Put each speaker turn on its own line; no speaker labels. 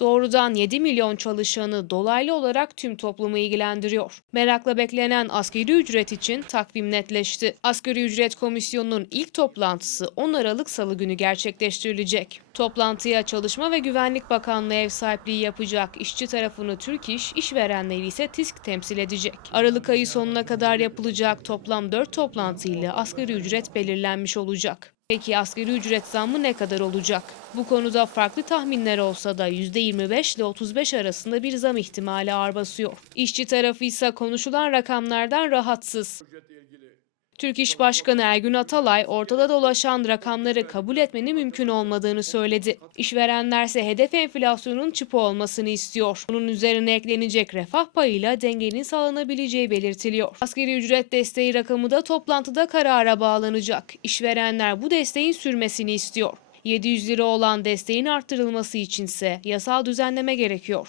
Doğrudan 7 milyon çalışanı dolaylı olarak tüm toplumu ilgilendiriyor. Merakla beklenen asgari ücret için takvim netleşti. Asgari ücret komisyonunun ilk toplantısı 10 Aralık Salı günü gerçekleştirilecek. Toplantıya Çalışma ve Güvenlik Bakanlığı ev sahipliği yapacak. İşçi tarafını Türk İş, işverenleri ise TİSK temsil edecek. Aralık ayı sonuna kadar yapılacak toplam 4 toplantı ile asgari ücret belirlenmiş olacak. Peki asgari ücret zammı ne kadar olacak? Bu konuda farklı tahminler olsa da %25 ile 35 arasında bir zam ihtimali ağır basıyor. İşçi tarafı ise konuşulan rakamlardan rahatsız. Türk İş Başkanı Ergün Atalay ortada dolaşan rakamları kabul etmenin mümkün olmadığını söyledi. İşverenlerse hedef enflasyonun çıpı olmasını istiyor. Bunun üzerine eklenecek refah payıyla dengenin sağlanabileceği belirtiliyor. Asgari ücret desteği rakamı da toplantıda karara bağlanacak. İşverenler bu desteğin sürmesini istiyor. 700 lira olan desteğin arttırılması içinse yasal
düzenleme gerekiyor.